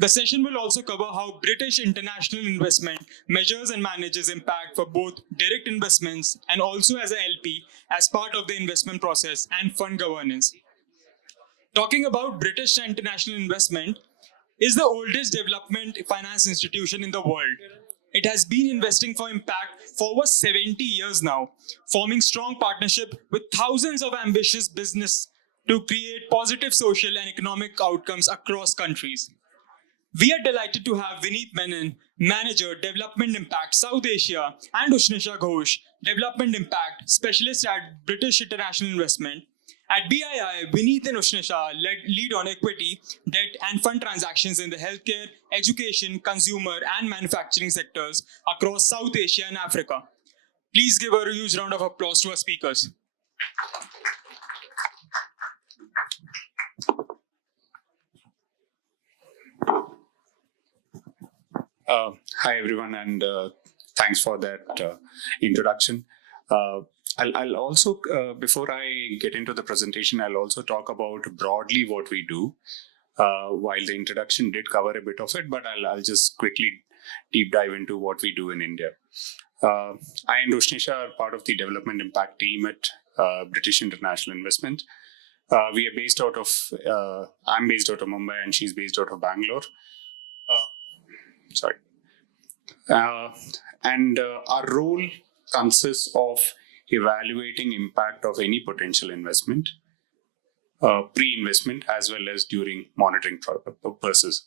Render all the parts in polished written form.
The session will also cover how British international investment measures and manages impact for both direct investments and also as a LP as part of the investment process and fund governance. Talking about British international investment is the oldest development finance institution in the world. It has been investing for impact for over 70 years now, forming strong partnership with thousands of ambitious business to create positive social and economic outcomes across countries. We are delighted to have Vineeth Menon, Manager, Development Impact, South Asia, and Ushnisha Ghosh, Development Impact, Specialist at British International Investment. At BII, Vineeth and Ushnisha lead on equity, debt, and fund transactions in the healthcare, education, consumer, and manufacturing sectors across South Asia and Africa. Please give a huge round of applause to our speakers. Hi, everyone, and thanks for that introduction. I'll also, before I get into the presentation, I'll also talk about broadly what we do. While the introduction did cover a bit of it, but I'll just quickly deep dive into what we do in India. I and Ushnisha are part of the development impact team at British International Investment. We are based out of, I'm based out of Mumbai and she's based out of Bangalore. Our role consists of evaluating impact of any potential investment, pre-investment as well as during monitoring purposes.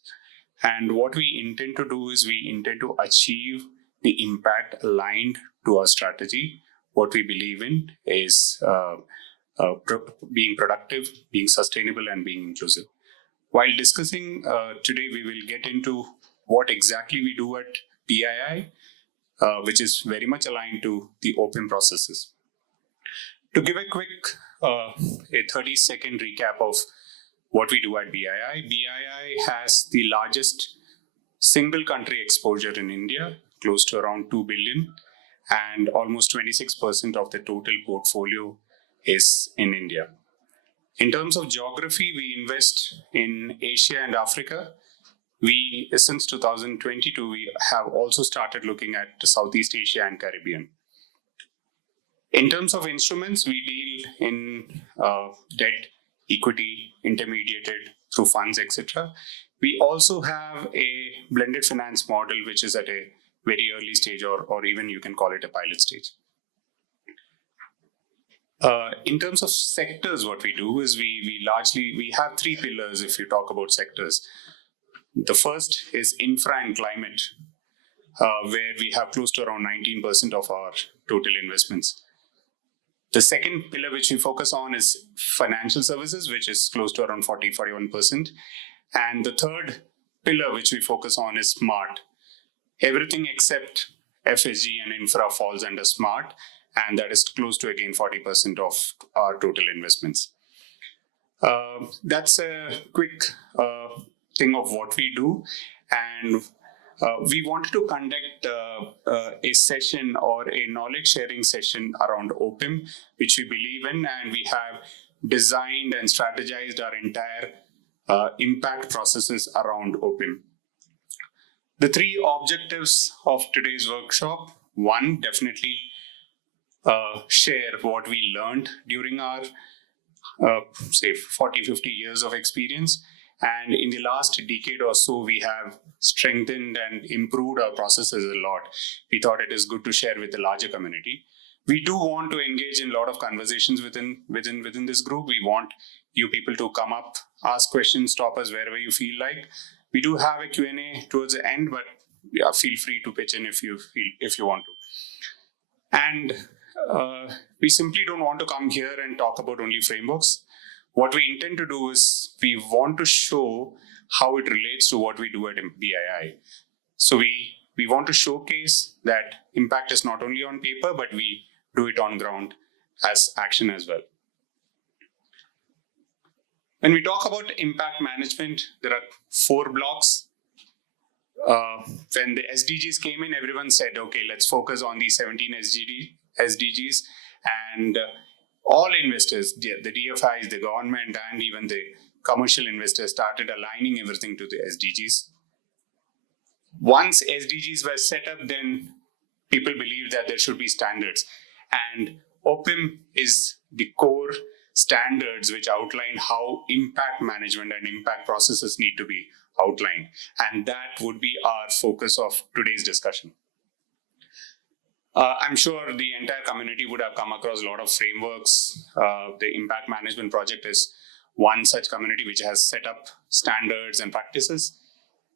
And what we intend to do is we intend to achieve the impact aligned to our strategy. What we believe in is being productive, being sustainable, and being inclusive. While discussing today, we will get into what exactly we do at BII, which is very much aligned to the OPIM processes. To give a quick, a 30-second recap of what we do at BII, BII has the largest single country exposure in India, close to around 2 billion, and almost 26% of the total portfolio is in India. In terms of geography, we invest in Asia and Africa. We, since 2022, we have also started looking at Southeast Asia and Caribbean. In terms of instruments, we deal in debt, equity, intermediated through funds, etc. We also have a blended finance model, which is at a very early stage, or even you can call it a pilot stage. In terms of sectors, what we do is we have three pillars if you talk about sectors. The first is infra and climate, where we have close to around 19% of our total investments. The second pillar which we focus on is financial services, which is close to around 41%. And the third pillar which we focus on is smart. Everything except FSG and infra falls under smart, and that is close to again 40% of our total investments. That's a quick thing of what we do, and we wanted to conduct a session or a knowledge sharing session around OPIM, which we believe in, and we have designed and strategized our entire impact processes around OPIM. The three objectives of today's workshop: one, definitely share what we learned during our say 40-50 years of experience. And in the last decade or so, we have strengthened and improved our processes a lot. We thought it is good to share with the larger community. We do want to engage in a lot of conversations within this group. We want you people to come up, ask questions, stop us wherever you feel like. We do have a Q&A towards the end, but feel free to pitch in if you want to. And we simply don't want to come here and talk about only frameworks. What we intend to do is we want to show how it relates to what we do at BII. So we want to showcase that impact is not only on paper, but we do it on ground as action as well. When we talk about impact management, there are 4 blocks. When the SDGs came in, everyone said, okay, let's focus on these 17 SDGs, and all investors, the DFIs, the government, and even the commercial investors started aligning everything to the SDGs. Once SDGs were set up, then people believed that there should be standards. And OPIM is the core standards which outline how impact management and impact processes need to be outlined. And that would be our focus of today's discussion. I'm sure the entire community would have come across a lot of frameworks. The Impact Management Project is one such community which has set up standards and practices.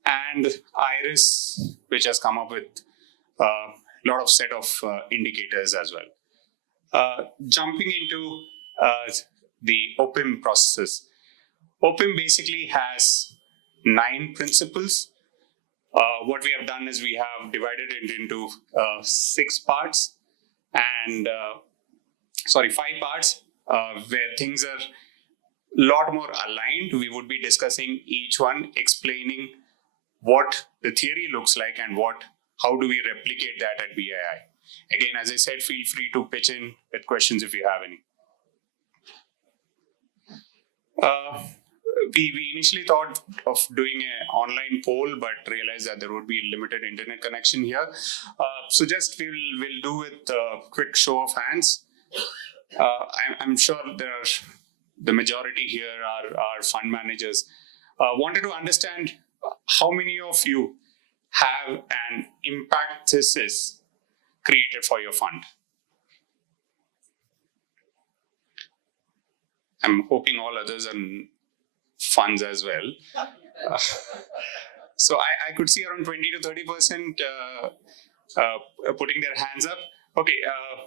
And IRIS, which has come up with a lot of set of indicators as well. Jumping into the OPIM processes. OPIM basically has 9 principles. What we have done is we have divided it into 6 parts and 5 parts where things are a lot more aligned. We would be discussing each one, explaining what the theory looks like and how do we replicate that at BII. Again, as I said, feel free to pitch in with questions if you have any. We initially thought of doing an online poll, but realized that there would be limited internet connection here. So just we'll do with a quick show of hands. I'm sure the majority here are fund managers. Wanted to understand how many of you have an impact thesis created for your fund. I'm hoping all others are funds as well. So I could see around 20 to 30% putting their hands up. Okay,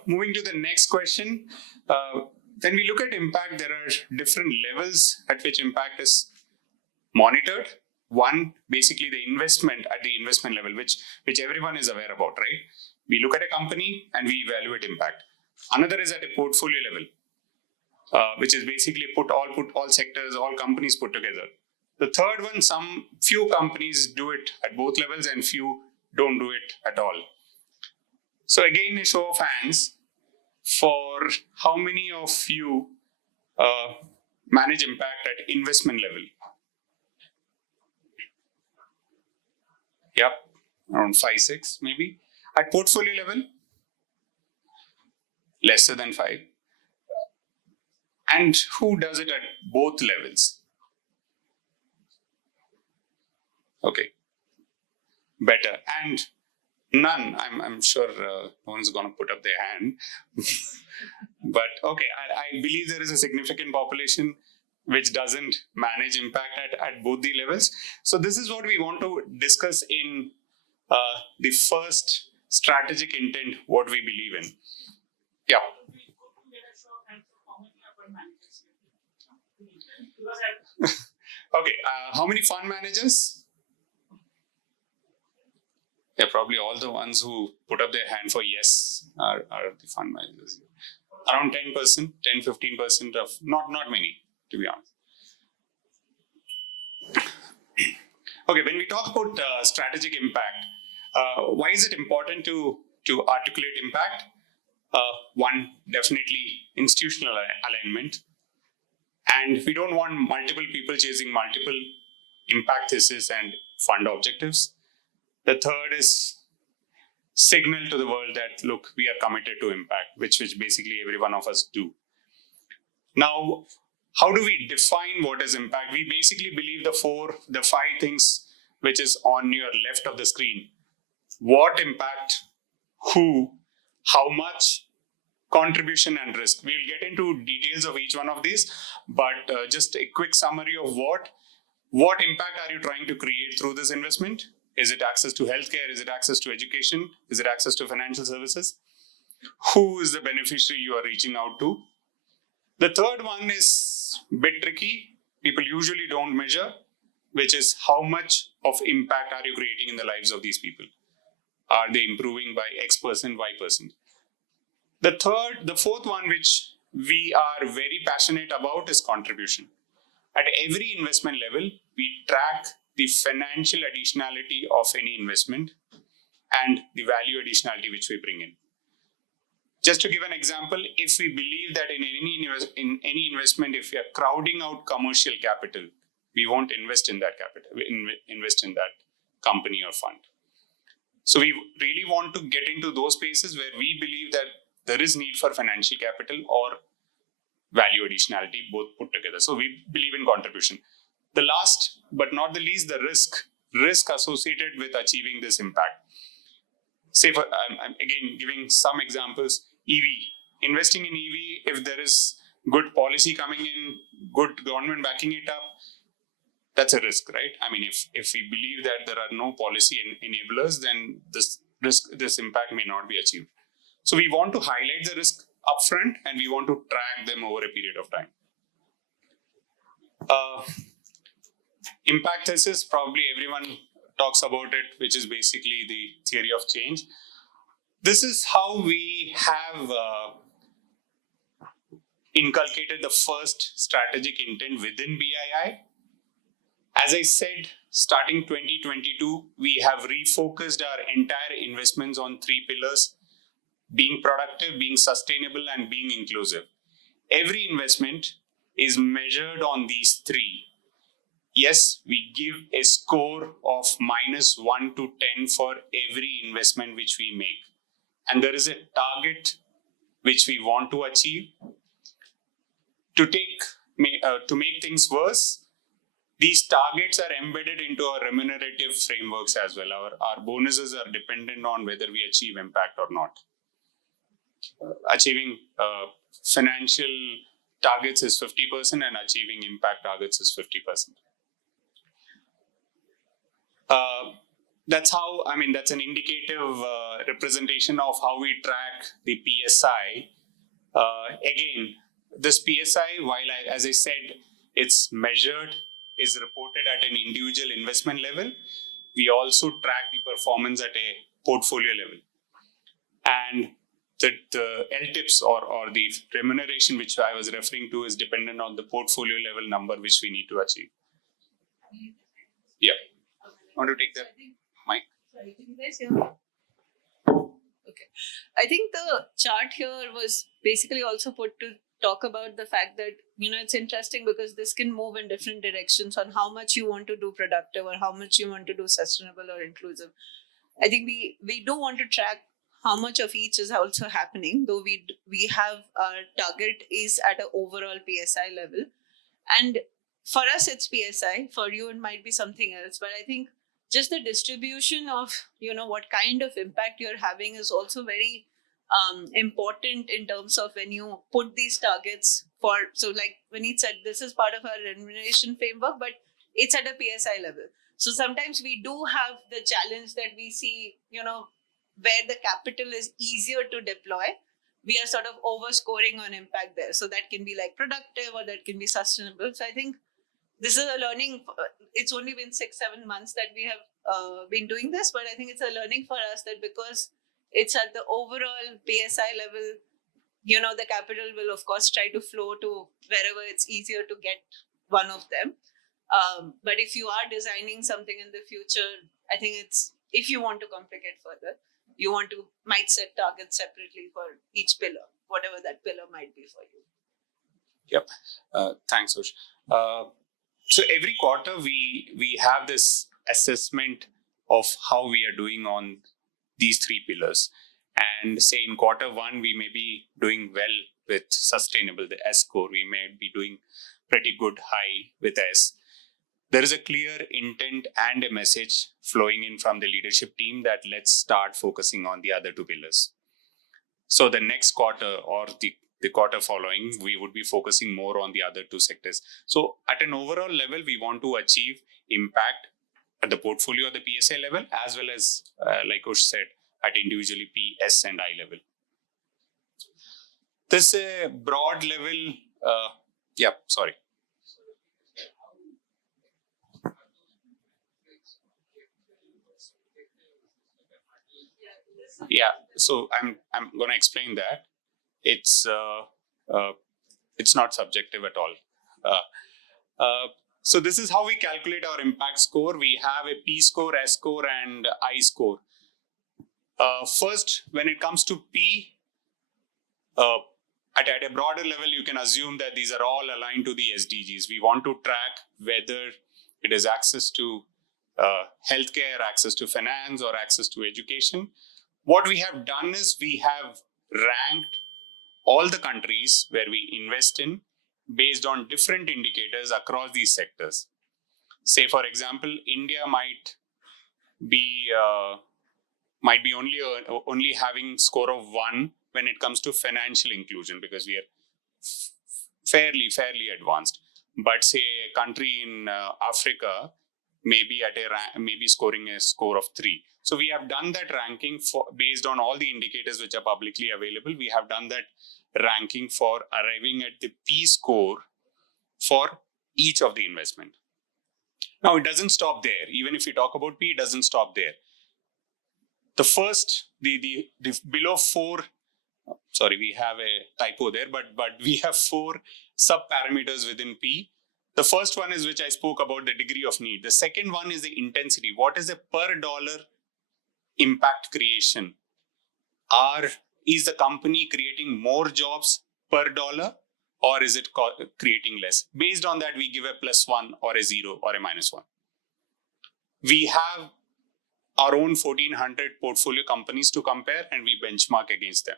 moving to the next question. When we look at impact, there are different levels at which impact is monitored. One, basically the investment at the investment level, which everyone is aware about, right? We look at a company and we evaluate impact. Another is at a portfolio level, which is basically put all sectors, all companies put together. The third one, few companies do it at both levels and few don't do it at all. So again, a show of hands for how many of you manage impact at investment level. Yep, around 5, 6 maybe. At portfolio level, lesser than 5. And who does it at both levels? Okay, better. And none, I'm sure no one's going to put up their hand. But okay, I believe there is a significant population which doesn't manage impact at both the levels. So this is what we want to discuss in the first strategic intent, what we believe in. Yeah. Okay, how many fund managers? Yeah, probably all the ones who put up their hand for yes are the fund managers. Around 10%, 10-15% of, not many, to be honest. Okay, when we talk about strategic impact, why is it important to articulate impact? One, definitely institutional alignment. And we don't want multiple people chasing multiple impact thesis and fund objectives. The third is signal to the world that, look, we are committed to impact, which basically every one of us do. Now, how do we define what is impact? We basically believe the 5 things which is on your left of the screen. What impact, who, how much, contribution and risk. We'll get into details of each one of these, but just a quick summary of what impact are you trying to create through this investment? Is it access to healthcare? Is it access to education? Is it access to financial services? Who is the beneficiary you are reaching out to? The third one is a bit tricky. People usually don't measure, which is how much of impact are you creating in the lives of these people? Are they improving by X%, Y%? The fourth one, which we are very passionate about, is contribution. At every investment level, we track the financial additionality of any investment and the value additionality which we bring in. Just to give an example, if we believe that in any investment, if we are crowding out commercial capital, we won't invest in that capital, invest in that company or fund. So we really want to get into those spaces where we believe that there is need for financial capital or value additionality, both put together. So we believe in contribution. The last but not the least, the risk associated with achieving this impact. Say, I'm again giving some examples. EV, investing in EV, if there is good policy coming in, good government backing it up, that's a risk, right? I mean, if we believe that there are no policy enablers, then this impact may not be achieved. So we want to highlight the risk upfront, and we want to track them over a period of time. Impact thesis, probably everyone talks about it, which is basically the theory of change. This is how we have inculcated the first strategic intent within BII. As I said, starting 2022, we have refocused our entire investments on 3 pillars: being productive, being sustainable, and being inclusive. Every investment is measured on these 3. Yes, we give a score of -1 to 10 for every investment which we make. And there is a target which we want to achieve. To make things worse, these targets are embedded into our remunerative frameworks as well. Our bonuses are dependent on whether we achieve impact or not. Achieving financial targets is 50% and achieving impact targets is 50%. That's an indicative representation of how we track the PSI. Again, this PSI, as I said, it's measured, is reported at an individual investment level. We also track the performance at a portfolio level. And the LTIPs or the remuneration which I was referring to is dependent on the portfolio level number which we need to achieve. Yeah. Want to take the mic? Sorry, can you guys hear me? Okay. I think the chart here was basically also put to talk about the fact that, it's interesting because this can move in different directions on how much you want to do productive or how much you want to do sustainable or inclusive. I think we do want to track how much of each is also happening, though we have our target is at an overall PSI level. And for us, it's PSI. For you, it might be something else. But I think just the distribution of, what kind of impact you're having is also very important in terms of when you put these targets for, so like Vineeth said, this is part of our remuneration framework, but it's at a PSI level. So sometimes we do have the challenge that we see, where the capital is easier to deploy. We are sort of overscoring on impact there. So that can be like productive or that can be sustainable. So I think this is a learning. It's only been 6-7 months that we have been doing this, but I think it's a learning for us that because it's at the overall PSI level, the capital will of course try to flow to wherever it's easier to get one of them. But if you are designing something in the future, I think it's, if you want to complicate further, you might set targets separately for each pillar, whatever that pillar might be for you. Yep. Thanks, Ush. So every quarter we have this assessment of how we are doing on these 3 pillars. And say in quarter 1, we may be doing well with sustainable, the S score. We may be doing pretty good high with S. There is a clear intent and a message flowing in from the leadership team that let's start focusing on the other 2 pillars. So the next quarter or the quarter following, we would be focusing more on the other 2 sectors. So at an overall level, we want to achieve impact at the portfolio or the PSI level, as well as, like Ush said, at individually P, S, and I level. This is a broad level. Sorry. Yeah, so I'm going to explain that. It's not subjective at all. So this is how we calculate our impact score. We have a P score, S score, and I score. First, when it comes to P, at a broader level, you can assume that these are all aligned to the SDGs. We want to track whether it is access to healthcare, access to finance, or access to education. What we have done is we have ranked all the countries where we invest in based on different indicators across these sectors. Say, for example, India might be only having score of 1 when it comes to financial inclusion, because we are fairly advanced. But say a country in Africa may be scoring a score of 3. So we have done that ranking based on all the indicators which are publicly available. We have done that ranking for arriving at the P score for each of the investment. Now, it doesn't stop there. Even if we talk about P, it doesn't stop there. The first, the below 4, sorry, we have a typo there, but we have 4 sub-parameters within P. The first one is, which I spoke about, the degree of need. The second one is the intensity. What is the per dollar impact creation? Is the company creating more jobs per dollar, or is it creating less? Based on that, we give a +1 or a 0 or a -1. We have our own 1,400 portfolio companies to compare, and we benchmark against them.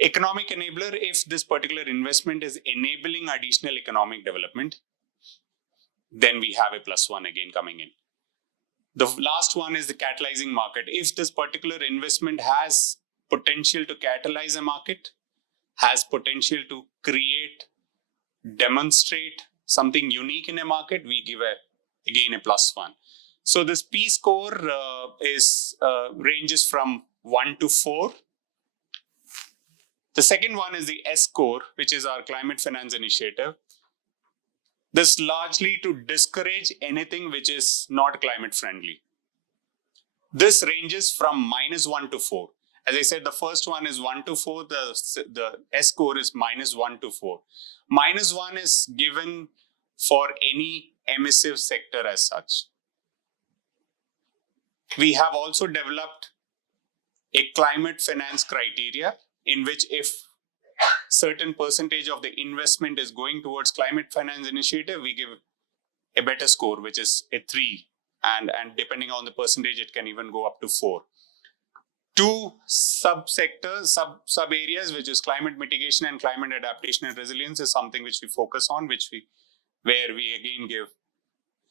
Economic enabler, if this particular investment is enabling additional economic development, then we have a +1 again coming in. The last one is the catalyzing market. If this particular investment has potential to catalyze a market, has potential to demonstrate something unique in a market, we give again a +1. So this P score ranges from 1 to 4. The second one is the S score, which is our climate finance initiative. This largely to discourage anything which is not climate friendly. This ranges from -1 to 4. As I said, the first one is 1 to 4. The S score is -1 to 4. -1 is given for any emissive sector as such. We have also developed a climate finance criteria in which if certain percentage of the investment is going towards climate finance initiative, we give a better score, which is a 3. And depending on the percentage, it can even go up to 4. 2 sub-sectors, sub-areas, which is climate mitigation and climate adaptation and resilience, is something which we focus on, where we again give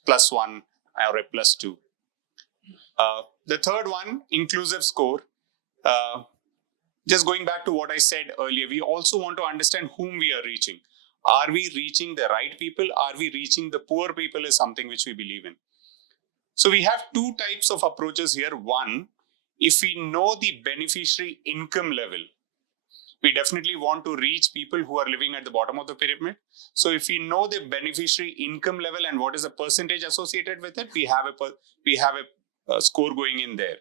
+1 or a +2. The third one, inclusive score. Just going back to what I said earlier, we also want to understand whom we are reaching. Are we reaching the right people? Are we reaching the poor people? Is something which we believe in. So we have 2 types of approaches here. One, if we know the beneficiary income level, we definitely want to reach people who are living at the bottom of the pyramid. So if we know the beneficiary income level and what is the percentage associated with it, we have a score going in there.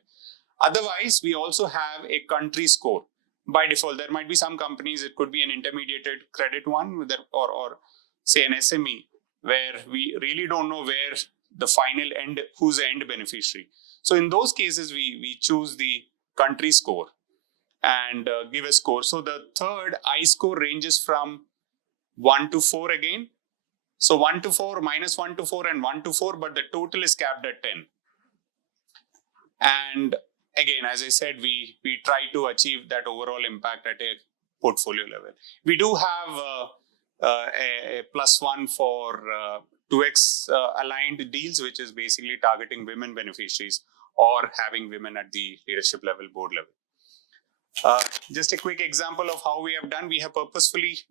Otherwise, we also have a country score. By default, there might be some companies, it could be an intermediated credit one, or say an SME, where we really don't know where the final end, who's the end beneficiary. So in those cases, we choose the country score and give a score. So the third I score ranges from 1 to 4 again. So 1 to 4, -1 to 4, and 1 to 4, but the total is capped at 10. And again, as I said, we try to achieve that overall impact at a portfolio level. We do have a +1 for 2x aligned deals, which is basically targeting women beneficiaries or having women at the leadership level, board level. Just a quick example of how we have done. We have purposefully,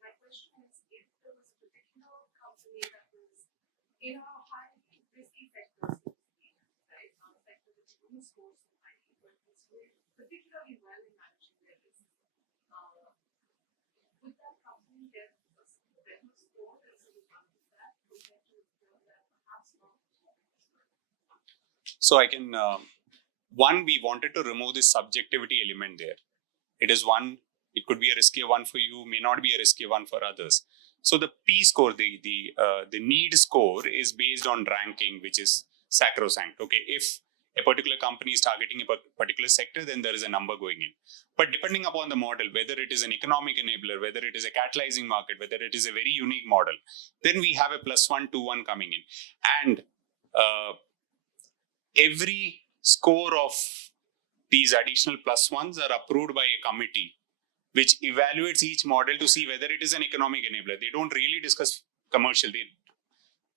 My question is, if there was a particular company that was in a high risky sector, right, not a sector that you don't score so highly, but was doing particularly well in managing their risk, would that company get a better score as a result of that compared to that perhaps not? So I can, one, we wanted to remove the subjectivity element there. It is one, it could be a riskier one for you, may not be a riskier one for others. So the P score, the need score, is based on ranking, which is sacrosanct. Okay, if a particular company is targeting a particular sector, then there is a number going in. But depending upon the model, whether it is an economic enabler, whether it is a catalyzing market, whether it is a very unique model, then we have a +1, 2, 1 coming in. And every score of these additional +1s are approved by a committee which evaluates each model to see whether it is an economic enabler. They don't really discuss commercial.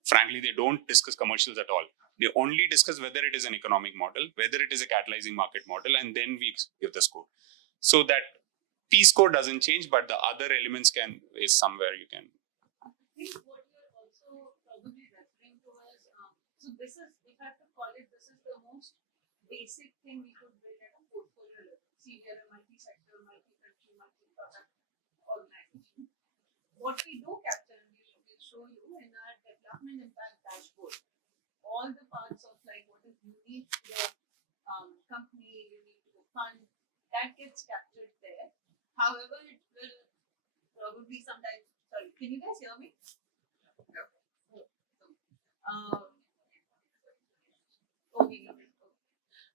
Frankly, they don't discuss commercials at all. They only discuss whether it is an economic model, whether it is a catalyzing market model, and then we give the score. So that P score doesn't change, but the other elements is somewhere you can. I think what you're also probably referring to is, so this is, if I have to call it, this is the most basic thing we could build at a portfolio level. See, we are a multi-sector, multi-country, multi-product organization. What we do capture, and we'll show you in our development impact dashboard, all the parts of like what is unique to the company, unique to the fund, that gets captured there. However, it will probably sometimes, sorry, can you guys hear me?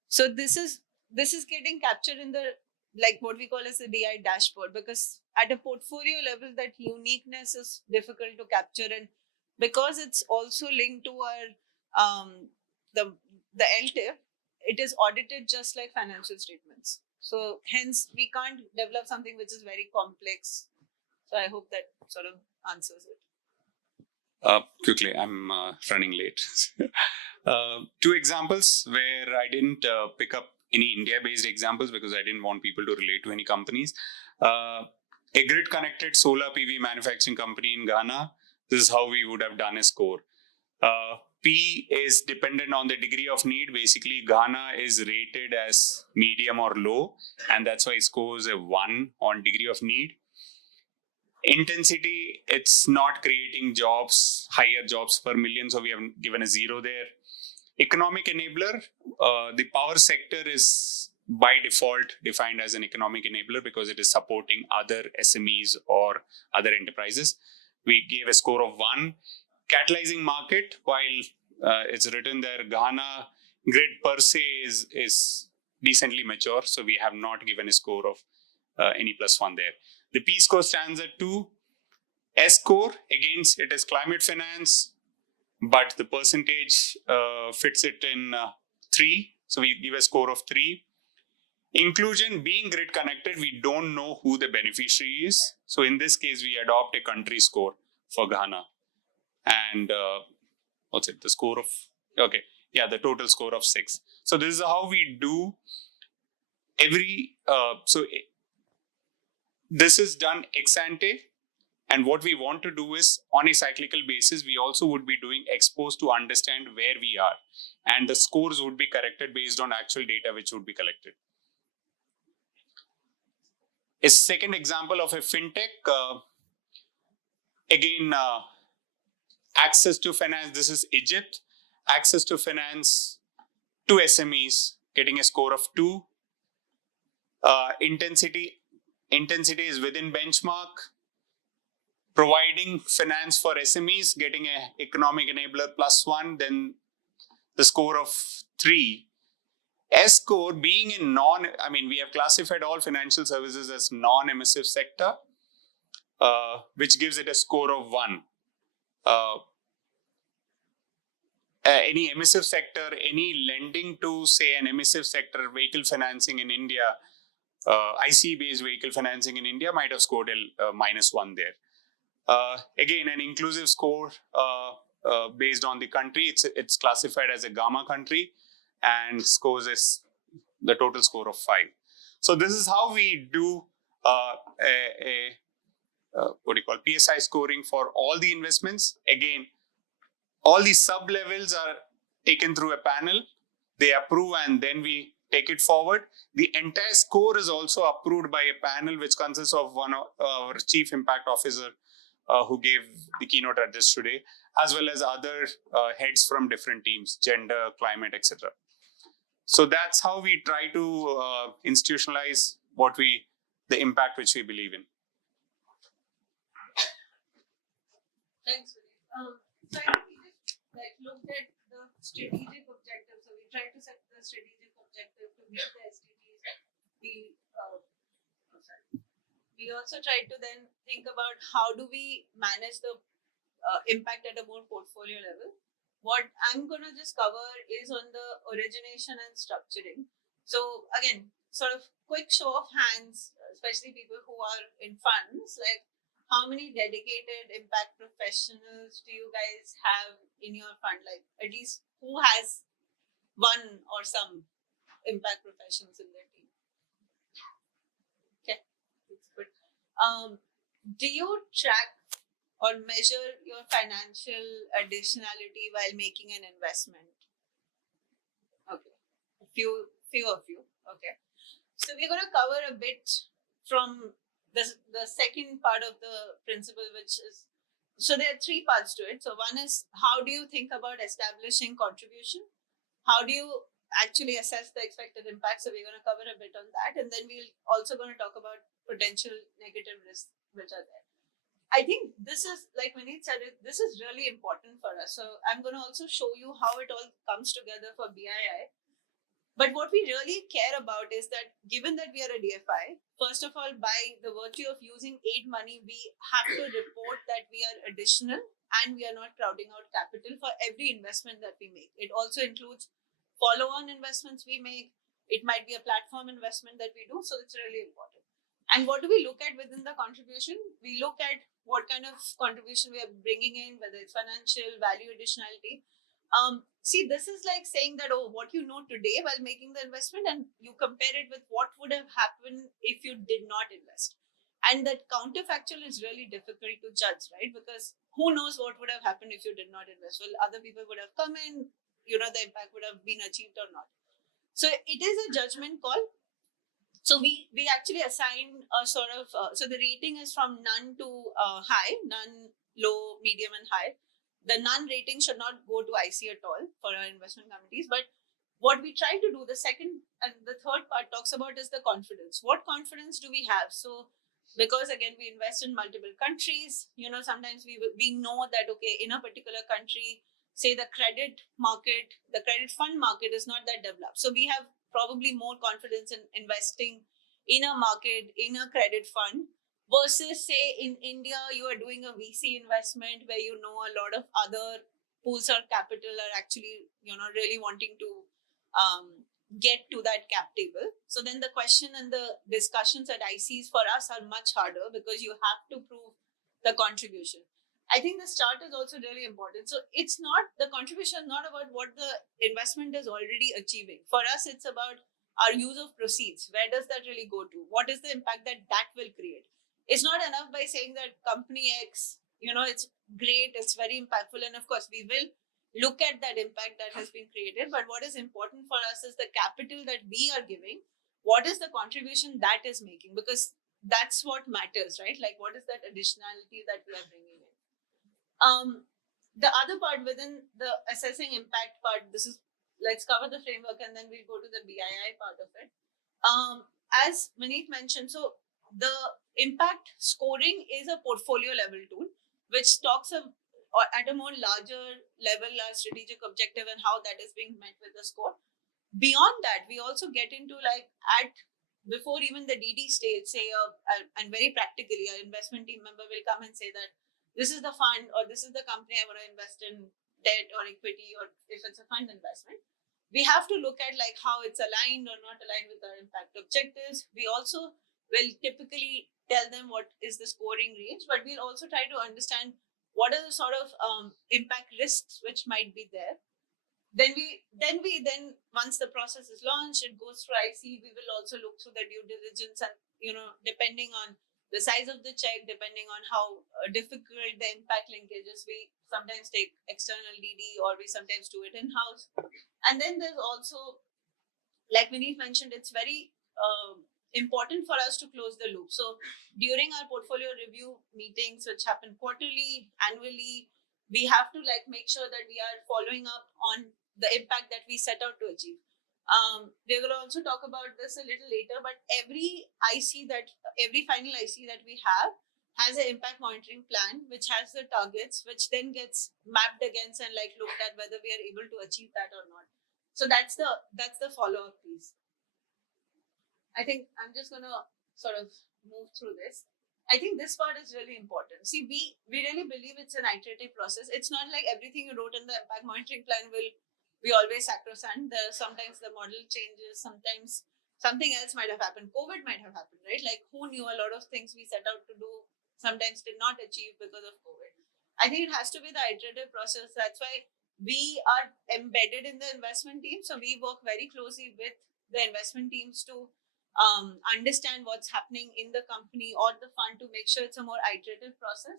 So this is getting captured in the, like what we call as the BI dashboard, because at a portfolio level that uniqueness is difficult to capture, and because it's also linked to our the LTIF, it is audited just like financial statements. So hence we can't develop something which is very complex. So I hope that sort of answers it. Quickly, I'm running late. Two examples where I didn't pick up any India-based examples because I didn't want people to relate to any companies. A grid-connected solar PV manufacturing company in Ghana. This is how we would have done a score. P is dependent on the degree of need. Basically, Ghana is rated as medium or low, and that's why it scores a 1 on degree of need. Intensity, it's not creating jobs, higher jobs per million, so we have given a 0 there. Economic enabler, the power sector is by default defined as an economic enabler because it is supporting other SMEs or other enterprises. We gave a score of 1. Catalyzing market, while it's written there, Ghana grid per se is decently mature, so we have not given a score of any +1 there. The P score stands at 2. S score, again, it is climate finance, but the percentage fits it in 3. So we give a score of 3. Inclusion, being grid connected, we don't know who the beneficiary is. So in this case, we adopt a country score for Ghana. And what's it? The score of, okay. Yeah, the total score of 6. So this is how we do every, this is done ex ante, and what we want to do is on a cyclical basis, we also would be doing ex post to understand where we are, and the scores would be corrected based on actual data which would be collected. A second example of a fintech, again, access to finance. This is Egypt. Access to finance to SMEs, getting a score of 2. Intensity is within benchmark. Providing finance for SMEs, getting an economic enabler +1, then the score of 3. S score, being in we have classified all financial services as non-emissive sector, which gives it a score of 1. Any emissive sector, any lending to, say, an emissive sector, vehicle financing in India, IC-based vehicle financing in India might have scored a -1 there. Again, an inclusive score based on the country. It's classified as a Gamma country and scores is the total score of 5. So this is how we do PSI scoring for all the investments. Again, all the sub-levels are taken through a panel. They approve and then we take it forward. The entire score is also approved by a panel which consists of one of our chief impact officer who gave the keynote address today, as well as other heads from different teams, gender, climate, etc. So that's how we try to institutionalize the impact which we believe in. Thanks, Vineeth. So I think we just looked at the strategic objectives. So we tried to set the strategic objective to meet the SDGs. We also tried to then think about how do we manage the impact at a more portfolio level. What I'm going to just cover is on the origination and structuring. So again, sort of quick show of hands, especially people who are in funds, like how many dedicated impact professionals do you guys have in your fund? Like at least who has one or some impact professionals in their team? Okay, that's good. Do you track or measure your financial additionality while making an investment? Okay, a few of you. Okay, so we're going to cover a bit from the second part of the principle, which is, so there are three parts to it. So one is, how do you think about establishing contribution? How do you actually assess the expected impact? So we're going to cover a bit on that, and then we're also going to talk about potential negative risks which are there. I think this is, like Vineeth said, this is really important for us. So I'm going to also show you how it all comes together for BII. But what we really care about is that given that we are a DFI, first of all, by the virtue of using aid money, we have to report that we are additional and we are not crowding out capital for every investment that we make. It also includes follow-on investments we make. It might be a platform investment that we do. So it's really important. And what do we look at within the contribution? We look at what kind of contribution we are bringing in, whether it's financial, value additionality. See, this is like saying that, oh, what you know today while making the investment, and you compare it with what would have happened if you did not invest. And that counterfactual is really difficult to judge, right? Because who knows what would have happened if you did not invest? Well, other people would have come in, the impact would have been achieved or not. So it is a judgment call. So we actually assign a sort of, so the rating is from none to high, none, low, medium, and high. The none rating should not go to IC at all for our investment committees. But what we try to do, the second and the third part talks about is the confidence. What confidence do we have? So because again, we invest in multiple countries, sometimes we know that, okay, in a particular country, say the credit market, the credit fund market is not that developed. So we have probably more confidence in investing in a market, in a credit fund, versus say in India, you are doing a VC investment where a lot of other pools of capital are actually, really wanting to get to that cap table. So then the question and the discussions at ICs for us are much harder because you have to prove the contribution. I think this chart is also really important. So it's not, the contribution is not about what the investment is already achieving. For us, it's about our use of proceeds. Where does that really go to? What is the impact that will create? It's not enough by saying that company X, it's great, it's very impactful. And of course, we will look at that impact that has been created. But what is important for us is the capital that we are giving. What is the contribution that is making? Because that's what matters, right? Like, what is that additionality that we are bringing in? The other part within the assessing impact part, let's cover the framework and then we'll go to the BII part of it. As Vineeth mentioned, so the impact scoring is a portfolio level tool, which talks at a more larger level, our strategic objective and how that is being met with the score. Beyond that, we also get into before even the DD stage, say, and very practically, an investment team member will come and say that this is the fund or this is the company I want to invest in, debt or equity, or if it's a fund investment. We have to look at how it's aligned or not aligned with our impact objectives. We also will typically tell them what is the scoring range, but we'll also try to understand what are the sort of impact risks which might be there. Then once the process is launched, it goes through IC, we will also look through the due diligence and, depending on the size of the check, depending on how difficult the impact linkage is, we sometimes take external DD or we sometimes do it in-house. And then there's also, like Vineeth mentioned, it's very important for us to close the loop. So during our portfolio review meetings, which happen quarterly, annually, we have to make sure that we are following up on the impact that we set out to achieve. We will also talk about this a little later, but every final IC that we have has an impact monitoring plan, which has the targets, which then gets mapped against and like looked at whether we are able to achieve that or not. So that's the follow-up piece. I think I'm just gonna sort of move through this. I think this part is really important. See, we really believe it's an iterative process. It's not like everything you wrote in the impact monitoring plan will be always sacrosanct. There are sometimes the model changes, sometimes something else might have happened. COVID might have happened, right? Like who knew a lot of things we set out to do sometimes did not achieve because of COVID. I think it has to be the iterative process. That's why we are embedded in the investment team. So we work very closely with the investment teams to understand what's happening in the company or the fund to make sure it's a more iterative process.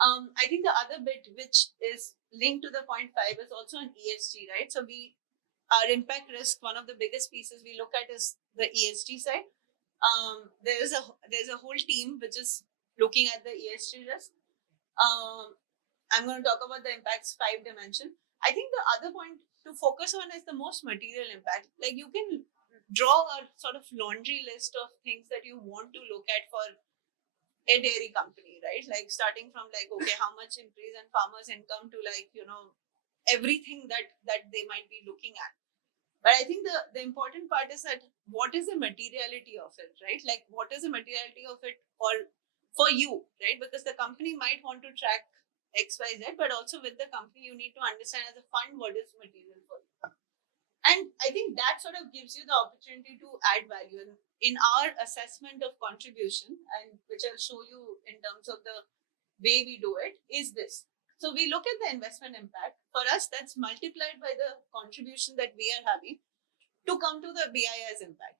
I think the other bit which is linked to the point 5 is also an ESG, right? So our impact risk, one of the biggest pieces we look at is the ESG side. There's a whole team which is looking at the ESG risk. I'm going to talk about the impacts 5 dimension. I think the other point to focus on is the most material impact. Like you can draw a sort of laundry list of things that you want to look at for a dairy company, right? Like starting from like, okay, how much increase in farmers' income to like, everything that they might be looking at. But I think the important part is that what is the materiality of it, right? Like what is the materiality of it for you, right? Because the company might want to track XYZ, but also with the company, you need to understand as a fund what is material for you. And I think that sort of gives you the opportunity to add value. And in our assessment of contribution, and which I'll show you in terms of the way we do it, is this. So we look at the investment impact. For us, that's multiplied by the contribution that we are having to come to the BII's impact.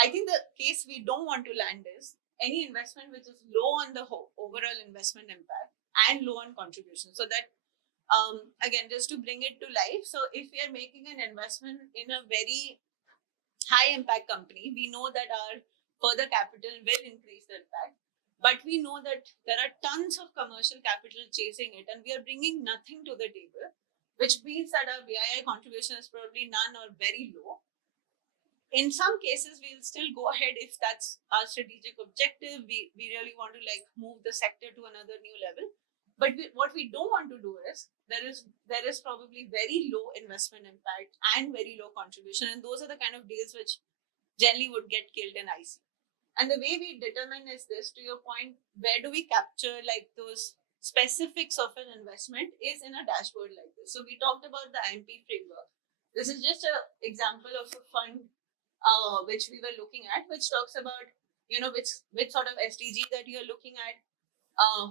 I think the case we don't want to land is any investment which is low on the overall investment impact and low on contribution. So that again, just to bring it to life. So if we are making an investment in a very high impact company, we know that our further capital will increase the impact. But we know that there are tons of commercial capital chasing it, and we are bringing nothing to the table, which means that our BII contribution is probably none or very low. In some cases, we'll still go ahead if that's our strategic objective. We really want to like move the sector to another new level. But what we don't want to do is there is probably very low investment impact and very low contribution, and those are the kind of deals which generally would get killed in IC. And the way we determine is this, to your point, where do we capture like those specifics of an investment is in a dashboard like this. So we talked about the IMP framework. This is just an example of a fund which we were looking at, which talks about which sort of SDG that you're looking at.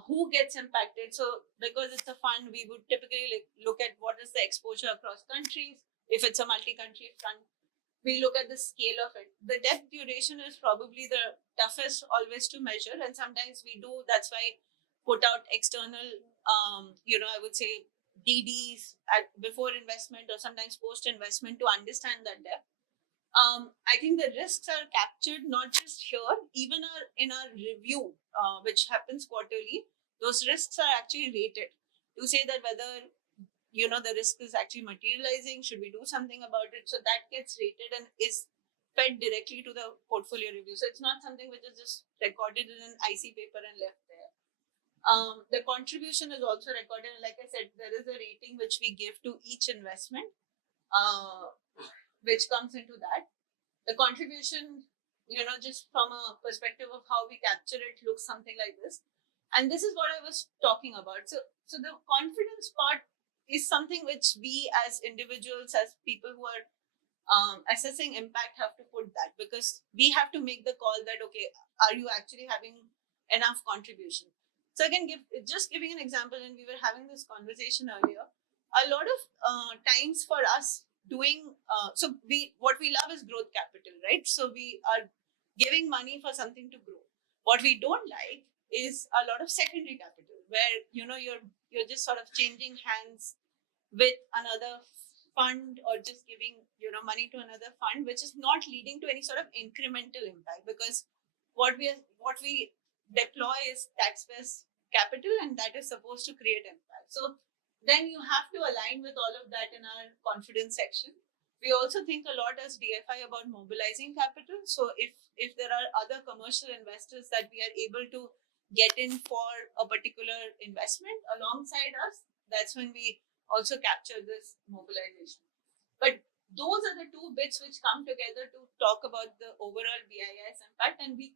Who gets impacted. So because it's a fund, we would typically look at what is the exposure across countries. If it's a multi-country fund, we look at the scale of it. The debt duration is probably the toughest always to measure, and sometimes we do. That's why put out external, I would say DDs before investment or sometimes post investment to understand that depth. I think the risks are captured not just here, even in our review, which happens quarterly. Those risks are actually rated to say that whether the risk is actually materializing, should we do something about it? So that gets rated and is fed directly to the portfolio review. So it's not something which is just recorded in an IC paper and left there. The contribution is also recorded. Like I said, there is a rating which we give to each investment, which comes into that. The contribution, just from a perspective of how we capture it, looks something like this. And this is what I was talking about. So the confidence part is something which we as individuals, as people who are assessing impact, have to put that, because we have to make the call that, okay, are you actually having enough contribution? So again, giving an example, and we were having this conversation earlier, a lot of times for us doing, what we love is growth capital, right? So we are giving money for something to grow. What we don't like is a lot of secondary capital where, you're just sort of changing hands with another fund or just giving, money to another fund, which is not leading to any sort of incremental impact, because what we deploy is tax-based capital, and that is supposed to create impact. So then you have to align with all of that in our confidence section. We also think a lot as DFI about mobilizing capital. So if there are other commercial investors that we are able to get in for a particular investment alongside us, that's when we also capture this mobilization. But those are the two bits which come together to talk about the overall BII's impact. And we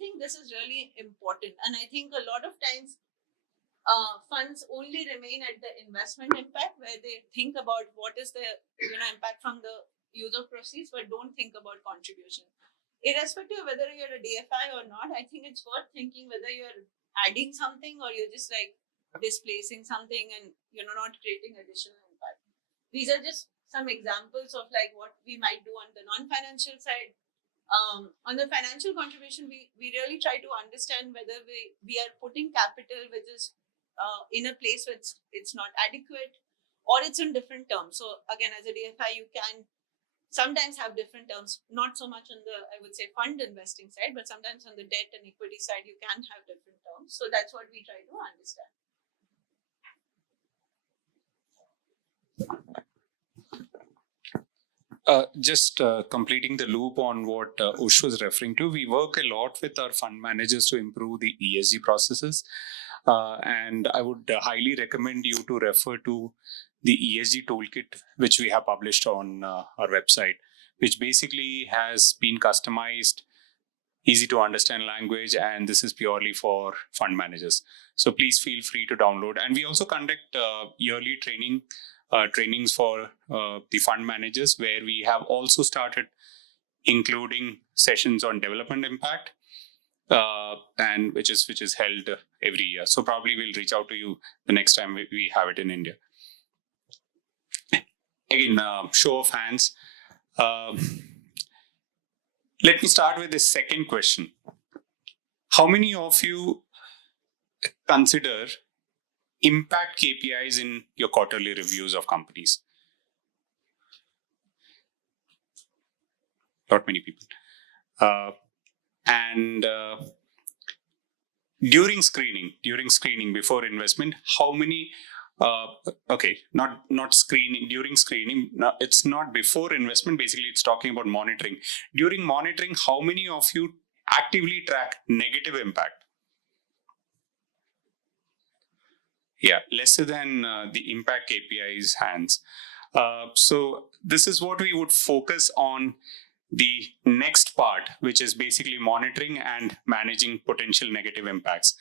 think this is really important. And I think a lot of times funds only remain at the investment impact, where they think about what is the impact from the use of proceeds, but don't think about contribution. Irrespective of whether you're a DFI or not, I think it's worth thinking whether you're adding something or you're just like displacing something and not creating additional impact. These are just some examples of like what we might do on the non-financial side. On the financial contribution, we really try to understand whether we are putting capital which is in a place where it's not adequate or it's in different terms. So again, as a DFI, you can sometimes have different terms, not so much on the, I would say, fund investing side, but sometimes on the debt and equity side, you can have different terms. So that's what we try to understand. Just completing the loop on what Ush was referring to, we work a lot with our fund managers to improve the ESG processes. And I would highly recommend you to refer to the ESG Toolkit, which we have published on our website, which basically has been customized, easy to understand language, and this is purely for fund managers. So please feel free to download. And we also conduct yearly trainings for the fund managers, where we have also started including sessions on development impact, and which is held every year. So probably we'll reach out to you the next time we have it in India. Again, show of hands. Let me start with the second question. How many of you consider impact KPIs in your quarterly reviews of companies? Not many people. And during screening before investment, how many? Not screening. During screening, no, it's not before investment. Basically, it's talking about monitoring. During monitoring, how many of you actively track negative impact? Yeah, lesser than the impact KPIs hands. So this is what we would focus on the next part, which is basically monitoring and managing potential negative impacts.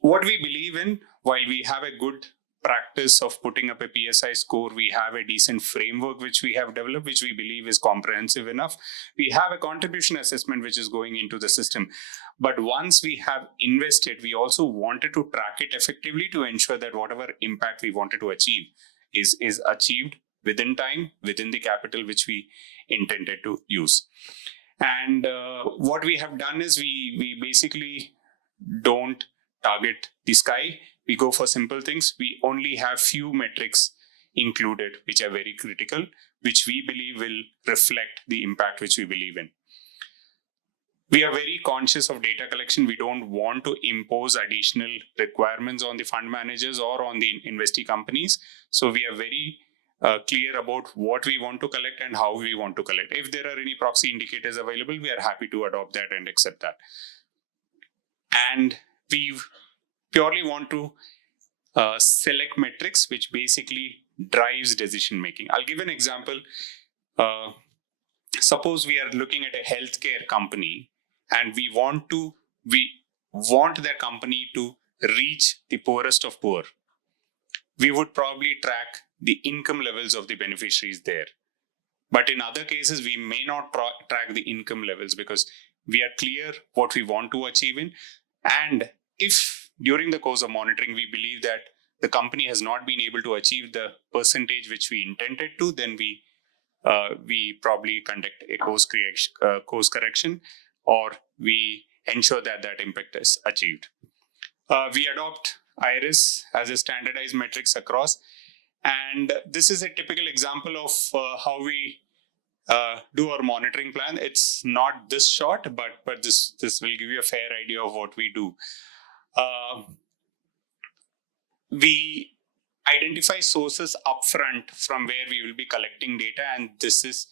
What we believe in, while we have a good practice of putting up a PSI score, we have a decent framework which we have developed, which we believe is comprehensive enough. We have a contribution assessment which is going into the system. But once we have invested, we also wanted to track it effectively to ensure that whatever impact we wanted to achieve is achieved within time, within the capital which we intended to use. And what we have done is we basically don't target the sky. We go for simple things. We only have few metrics included which are very critical, which we believe will reflect the impact which we believe in. We are very conscious of data collection. We don't want to impose additional requirements on the fund managers or on the investee companies. So we are very clear about what we want to collect and how we want to collect. If there are any proxy indicators available, we are happy to adopt that and accept that. And we purely want to select metrics which basically drives decision making. I'll give an example. Suppose we are looking at a healthcare company and we want that company to reach the poorest of poor. We would probably track the income levels of the beneficiaries there. But in other cases, we may not track the income levels because we are clear what we want to achieve in. And if during the course of monitoring, we believe that the company has not been able to achieve the percentage which we intended to, then we probably conduct a course correction, or we ensure that impact is achieved. We adopt IRIS as a standardized metrics across. And this is a typical example of how we do our monitoring plan. It's not this short, but this will give you a fair idea of what we do. We identify sources upfront from where we will be collecting data, and this is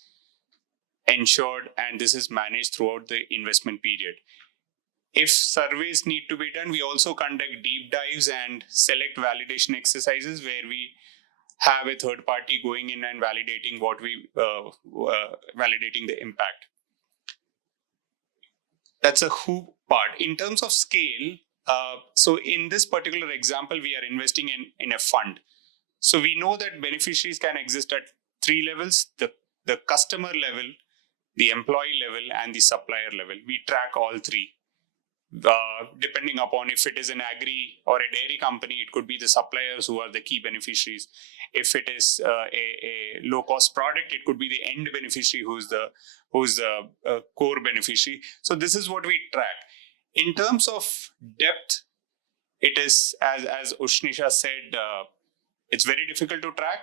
ensured and this is managed throughout the investment period. If surveys need to be done, we also conduct deep dives and select validation exercises where we have a third party going in and validating validating the impact. That's a who part. In terms of scale, so in this particular example, we are investing in a fund. So we know that beneficiaries can exist at three levels: the customer level, the employee level, and the supplier level. We track all three. Depending upon if it is an agri or a dairy company, it could be the suppliers who are the key beneficiaries. If it is a low cost product, it could be the end beneficiary who's the core beneficiary. So this is what we track. In terms of depth, it is as Ushnisha said, it's very difficult to track,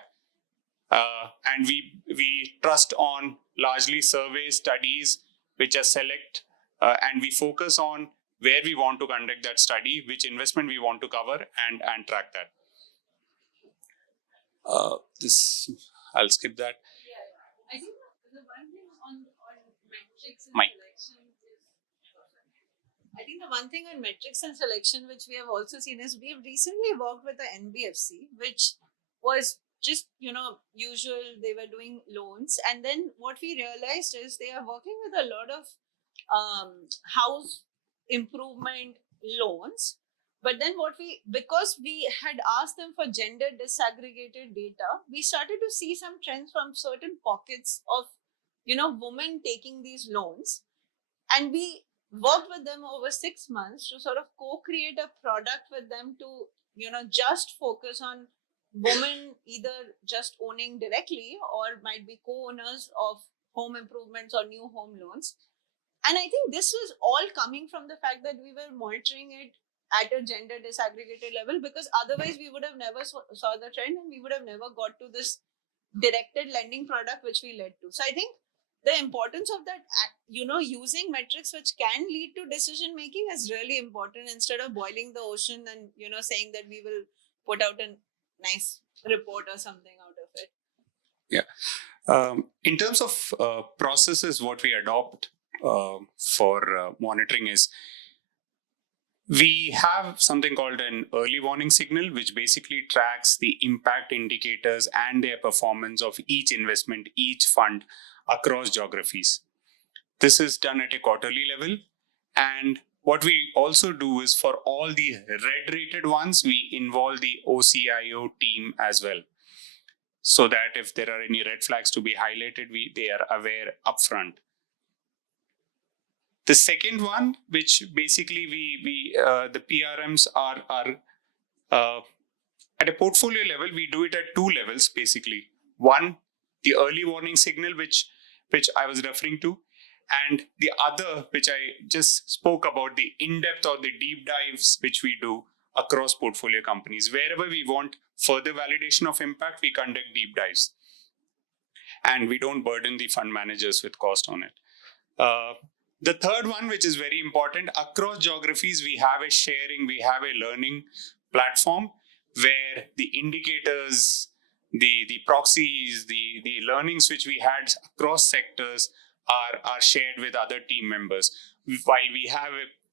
and we trust on largely survey studies which are select, and we focus on where we want to conduct that study, which investment we want to cover, and track that. This I'll skip that. Yeah. I think the one thing on metrics and Mike. selection is, I think the one thing on metrics and selection which we have also seen is we've recently worked with the NBFC, which was just usual. They were doing loans, and then what we realized is they are working with a lot of house improvement loans. But then because we had asked them for gender disaggregated data, we started to see some trends from certain pockets of women taking these loans, and we worked with them over 6 months to sort of co-create a product with them to just focus on women either just owning directly or might be co-owners of home improvements or new home loans. And I think this was all coming from the fact that we were monitoring it at a gender disaggregated level, because otherwise we would have never saw the trend, and we would have never got to this directed lending product which we led to. So I think the importance of that, using metrics which can lead to decision making is really important, instead of boiling the ocean and saying that we will put out a nice report or something out of it. Yeah. In terms of processes, what we adopt for monitoring is we have something called an early warning signal, which basically tracks the impact indicators and their performance of each investment, each fund across geographies. This is done at a quarterly level. And what we also do is for all the red rated ones, we involve the OCIO team as well, so that if there are any red flags to be highlighted, they are aware upfront. The second one, which basically the PRMs are at a portfolio level, we do it at two levels basically. One, the early warning signal, which I was referring to, and the other, which I just spoke about, the in-depth or the deep dives which we do across portfolio companies. Wherever we want further validation of impact, we conduct deep dives, and we don't burden the fund managers with cost on it. The third one, which is very important, across geographies, we have a learning platform where the indicators, the proxies, the learnings which we had across sectors are shared with other team members. While we have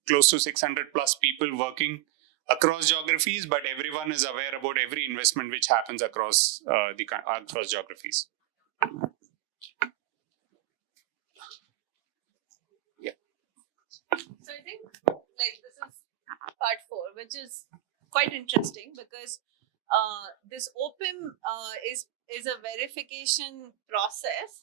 close to 600 plus people working across geographies, but everyone is aware about every investment which happens across geographies. So I think this is part 4, which is quite interesting, because this OPIM is a verification process.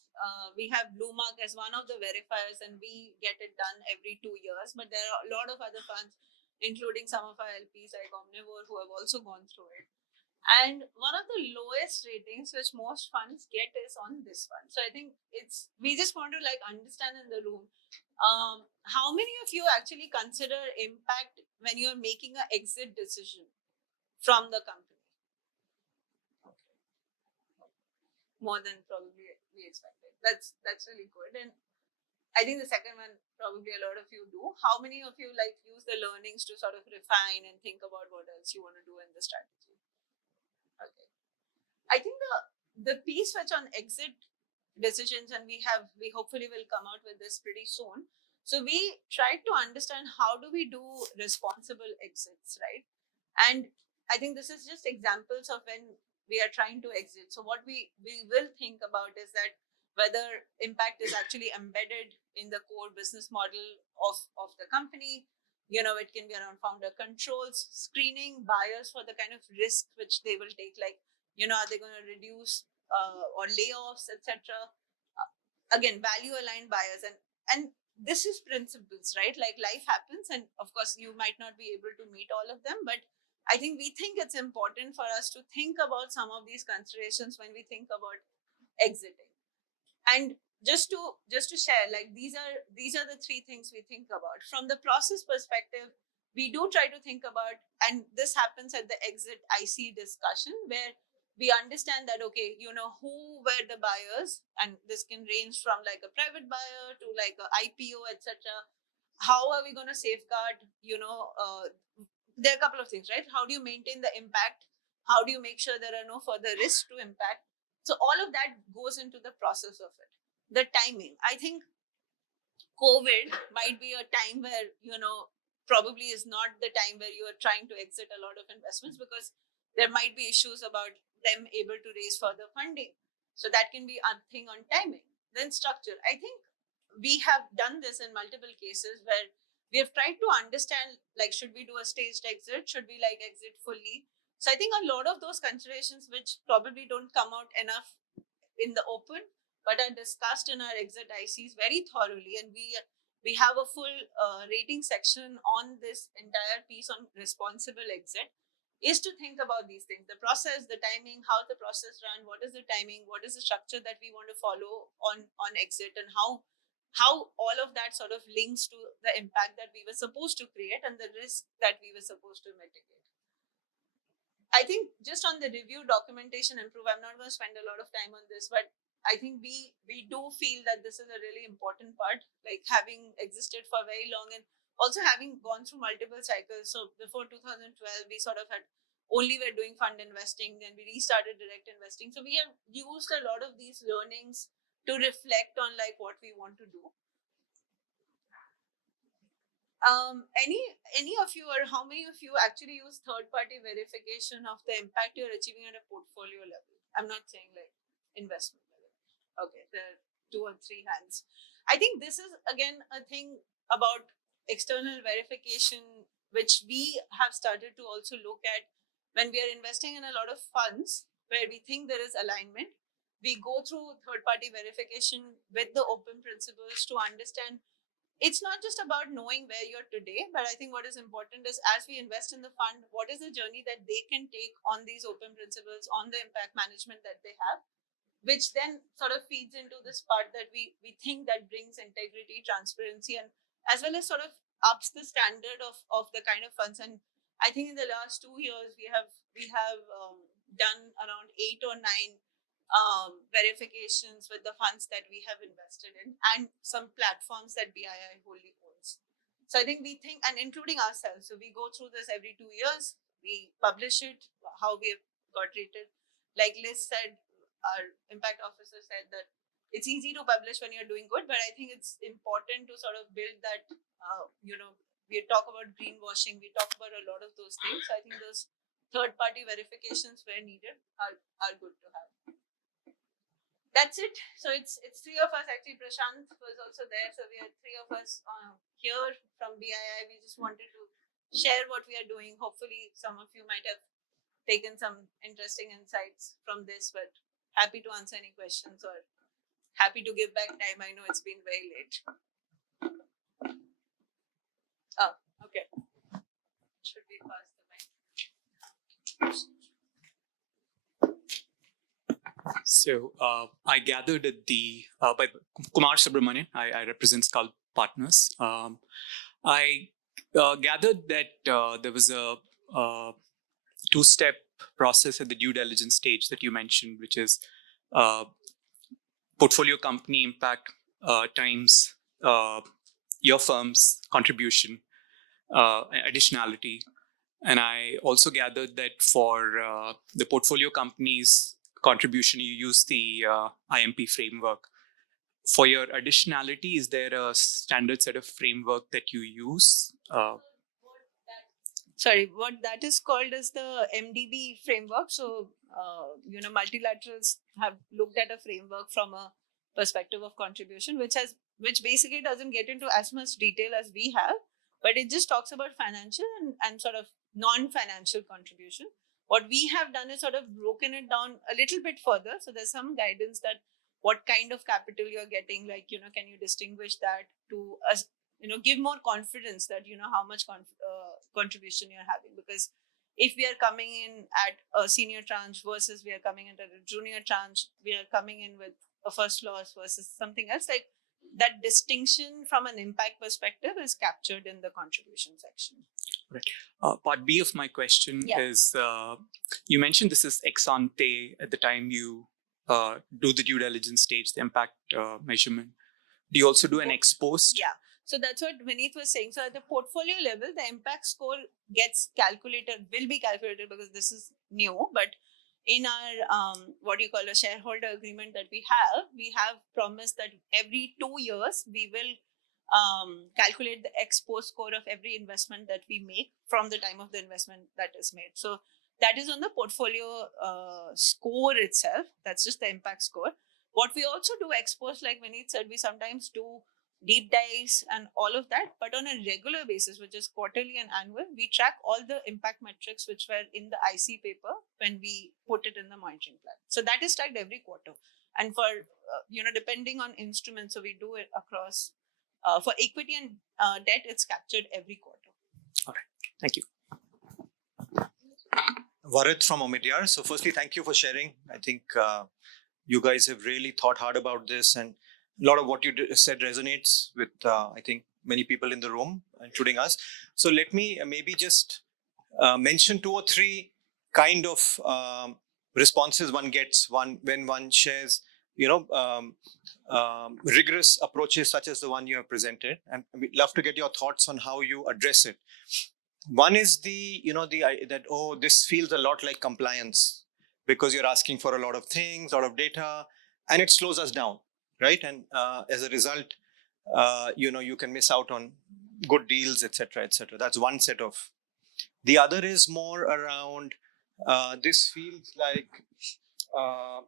We have Bluemark as one of the verifiers, and we get it done every 2 years. But there are a lot of other funds, including some of our LPs like Omnivore, who have also gone through it. And one of the lowest ratings which most funds get is on this one. So I think we just want to understand in the room, how many of you actually consider impact when you're making an exit decision from the company? More than probably we expected. That's really good. And I think the second one, probably a lot of you do. How many of you use the learnings to sort of refine and think about what else you want to do in the strategy? Okay. I think the piece which on exit decisions, and we hopefully will come out with this pretty soon. So we tried to understand how do we do responsible exits, right? And I think this is just examples of when we are trying to exit. So what we will think about is that whether impact is actually embedded in the core business model of the company. It can be around founder controls, screening buyers for the kind of risk which they will take, like, are they going to reduce or layoffs, etc. Again, value aligned buyers, and this is principles, right? Like, life happens, and of course you might not be able to meet all of them, but I think we think it's important for us to think about some of these considerations when we think about exiting. And just to share, like, these are the three things we think about from the process perspective. We do try to think about, and this happens at the exit IC discussion, where we understand that, okay, who were the buyers, and this can range from like a private buyer to like a IPO, etc. How are we going to safeguard, there are a couple of things, right? How do you maintain the impact? How do you make sure there are no further risks to impact? So all of that goes into the process of it. The timing, I think COVID might be a time where, probably is not the time where you are trying to exit a lot of investments, because there might be issues about them able to raise further funding. So that can be a thing on timing. Then structure. I think we have done this in multiple cases where we have tried to understand, like, should we do a staged exit? Should we like exit fully? So I think a lot of those considerations, which probably don't come out enough in the open, but are discussed in our exit ICs very thoroughly, and we have a full rating section on this entire piece on responsible exit, is to think about these things: the process, the timing, how the process run, what is the timing, what is the structure that we want to follow on exit, and how all of that sort of links to the impact that we were supposed to create and the risk that we were supposed to mitigate. I think just on the review, documentation, improve, I'm not going to spend a lot of time on this, but I think we do feel that this is a really important part, like having existed for very long and also having gone through multiple cycles. So before 2012, we sort of had only were doing fund investing, then we restarted direct investing. So we have used a lot of these learnings to reflect on like what we want to do. Any of you, or how many of you actually use third-party verification of the impact you're achieving at a portfolio level? I'm not saying like investment level. Okay, there are 2 or 3 hands. I think this is again a thing about external verification, which we have started to also look at when we are investing in a lot of funds where we think there is alignment. We go through third-party verification with the OPIM principles to understand it's not just about knowing where you're today, but I think what is important is, as we invest in the fund, what is the journey that they can take on these open principles, on the impact management that they have, which then sort of feeds into this part that we think that brings integrity, transparency, and as well as sort of ups the standard of the kind of funds. And I think in the last 2 years, we have done around 8 or 9 verifications with the funds that we have invested in, and some platforms that BII wholly owns. So I think we think, and including ourselves, so we go through this every 2 years, we publish it, how we have got rated. Like Liz said, our impact officer said that it's easy to publish when you're doing good, but I think it's important to sort of build that, we talk about greenwashing, we talk about a lot of those things. So I think those third-party verifications where needed are good to have. That's it. So it's 3 of us. Actually, Prashant was also there. So we are 3 of us here from BII. We just wanted to share what we are doing. Hopefully, some of you might have taken some interesting insights from this, but happy to answer any questions or happy to give back time. I know it's been very late. Oh, okay. Should we pass the mic? So I gathered at by Kumar Subramanian. I represent Skull Partners. I gathered that there was a 2-step process at the due diligence stage that you mentioned, which is portfolio company impact times your firm's contribution, additionality. And I also gathered that for the portfolio companies contribution, you use the IMP framework. for your additionality, is there a standard set of framework that you use? Sorry, what that is called is the MDB framework. So, multilaterals have looked at a framework from a perspective of contribution, which basically doesn't get into as much detail as we have, but it just talks about financial and sort of non-financial contribution. What we have done is sort of broken it down a little bit further. So there's some guidance that what kind of capital you're getting, like, can you distinguish that to us, give more confidence that, how much contribution you're having. Because if we are coming in at a senior tranche versus we are coming in at a junior tranche, we are coming in with a first loss versus something else, like that distinction from an impact perspective is captured in the contribution section. Right. Part B of my question is, you mentioned this is ex ante at the time you do the due diligence stage, the impact measurement. Do you also do an ex post? Yeah. So that's what Vineeth was saying. So at the portfolio level, the impact score will be calculated because this is new. But in our, a shareholder agreement that we have promised that every 2 years, we will calculate the ex post score of every investment that we make from the time of the investment that is made. So that is on the portfolio score itself. That's just the impact score. What we also do ex post, like Vineeth said, we sometimes do deep dives and all of that, but on a regular basis, which is quarterly and annual, we track all the impact metrics which were in the IC paper when we put it in the monitoring plan. So that is tracked every quarter. And for, depending on instruments, so we do it across, for equity and debt, it's captured every quarter. All right. Thank you. Vineeth from Omidyar. So firstly, thank you for sharing. I think you guys have really thought hard about this, and a lot of what you said resonates with, I think, many people in the room, including us. So let me maybe just mention 2 or 3 kind of responses one gets when one shares, rigorous approaches such as the one you have presented. And we'd love to get your thoughts on how you address it. One is this feels a lot like compliance because you're asking for a lot of things, a lot of data, and it slows us down. Right, and as a result, you can miss out on good deals, etc., etc. That's one set of. The other is more around. This feels like,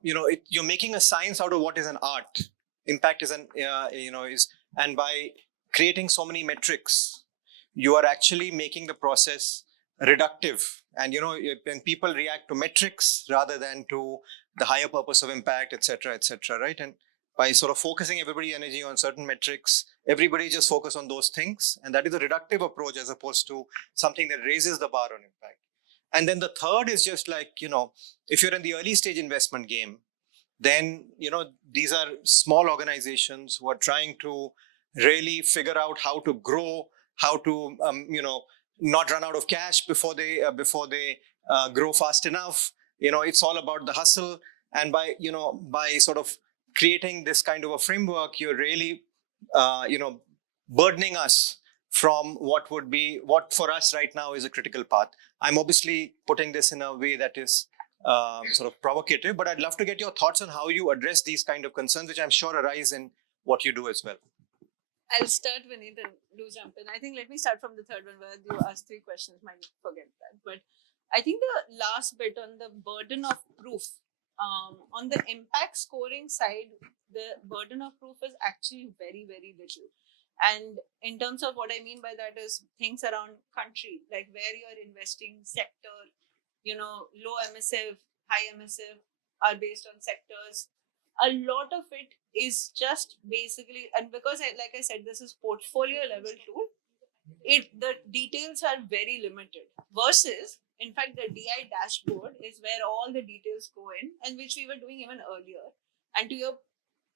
you're making a science out of what is an art. Impact is and by creating so many metrics, you are actually making the process reductive. And when people react to metrics rather than to the higher purpose of impact, etc., etc., right, and by sort of focusing everybody's energy on certain metrics, everybody just focus on those things. And that is a reductive approach as opposed to something that raises the bar on impact. And then the third is just like, if you're in the early stage investment game, then, these are small organizations who are trying to really figure out how to grow, how to, not run out of cash before they grow fast enough. It's all about the hustle. And by sort of creating this kind of a framework, you're really, burdening us from what for us right now is a critical path. I'm obviously putting this in a way that is sort of provocative, but I'd love to get your thoughts on how you address these kind of concerns, which I'm sure arise in what you do as well. I'll start, Vineeth, and do jump in. I think let me start from the third one where you asked 3 questions, might forget that. But I think the last bit on the burden of proof, on the impact scoring side, the burden of proof is actually very, very little. And in terms of what I mean by that is things around country, like where you're investing, sector, low emissive, high emissive are based on sectors. A lot of it is just basically, and because like I said, this is portfolio level tool, the details are very limited versus, in fact, the DI dashboard is where all the details go in, and which we were doing even earlier. And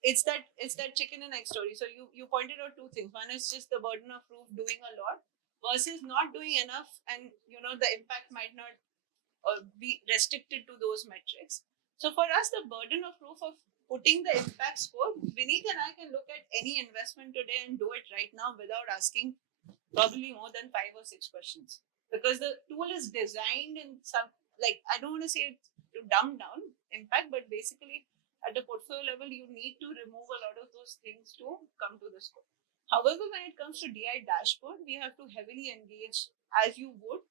it's that chicken and egg story. So you pointed out 2 things. One is just the burden of proof doing a lot versus not doing enough, and the impact might not be restricted to those metrics. So for us, the burden of proof of putting the impact score, Vineeth and I can look at any investment today and do it right now without asking probably more than 5 or 6 questions, because the tool is designed in some, like, I don't want to say to dumb down impact, but basically at the portfolio level, you need to remove a lot of those things to come to the score. However, when it comes to DI dashboard, we have to heavily engage as you would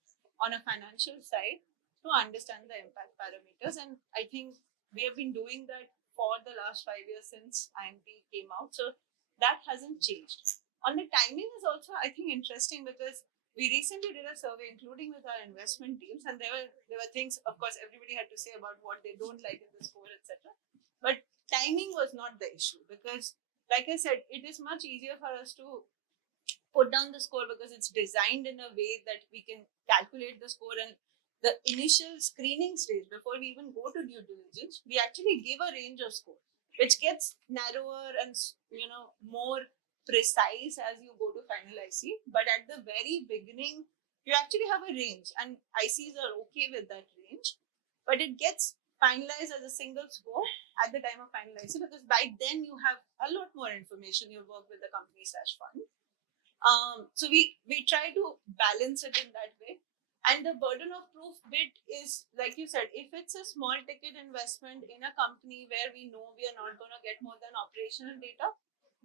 on a financial side to understand the impact parameters. And I think we have been doing that for the last 5 years since IMP came out. So that hasn't changed. On the timing is also, I think, interesting because we recently did a survey, including with our investment teams, and there were things, of course, everybody had to say about what they don't like in the score, etc. But timing was not the issue because, like I said, it is much easier for us to put down the score because it's designed in a way that we can calculate the score. And the initial screening stage, before we even go to due diligence, we actually give a range of score, which gets narrower and more precise as you go to final IC. But at the very beginning, you actually have a range, and ICs are okay with that range. But it gets finalized as a single score at the time of final IC because by then you have a lot more information. You work with the company/fund. So we try to balance it in that way. And the burden of proof bit is, like you said, if it's a small ticket investment in a company where we know we are not going to get more than operational data,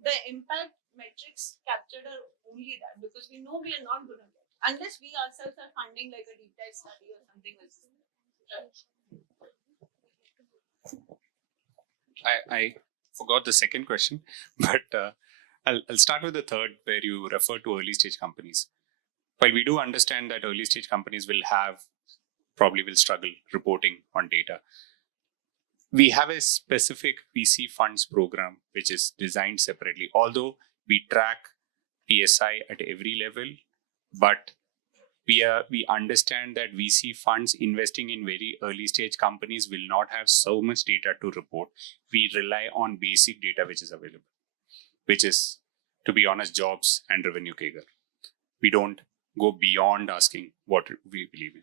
the impact metrics captured are only that because we know we are not going to get, unless we ourselves are funding like a deep dive study or something like that. I forgot the second question, but I'll start with the third, where you refer to early stage companies. While we do understand that early stage companies probably will struggle reporting on data, we have a specific VC funds program which is designed separately. Although we track PSI at every level, but we understand that VC funds investing in very early stage companies will not have so much data to report. We rely on basic data which is available, which is, to be honest, jobs and revenue CAGR. We don't go beyond asking what we believe in.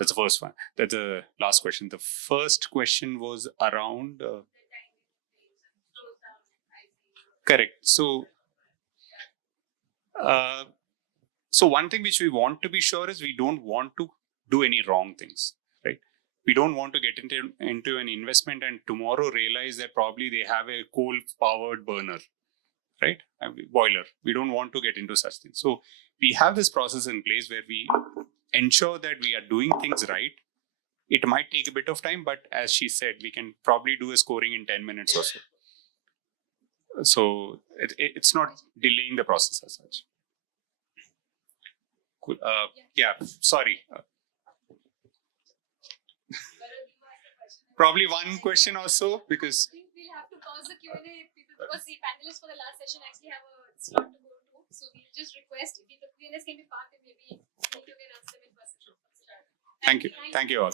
That's the first one. That's the last question. The first question was around... Correct. So one thing which we want to be sure is we don't want to do any wrong things, right? We don't want to get into an investment and tomorrow realize that probably they have a coal-powered burner, right? Boiler. We don't want to get into such things. So we have this process in place where we ensure that we are doing things right. It might take a bit of time, but as she said, we can probably do a scoring in 10 minutes or so. So it's not delaying the process as such. Cool. Sorry. Probably one question or so, because... I think we'll have to pause the Q&A because the panelists for the last session actually have a slot to go to. So we just request if the Q&As can be parked and maybe you can answer them in person. Thank you. Thank you all.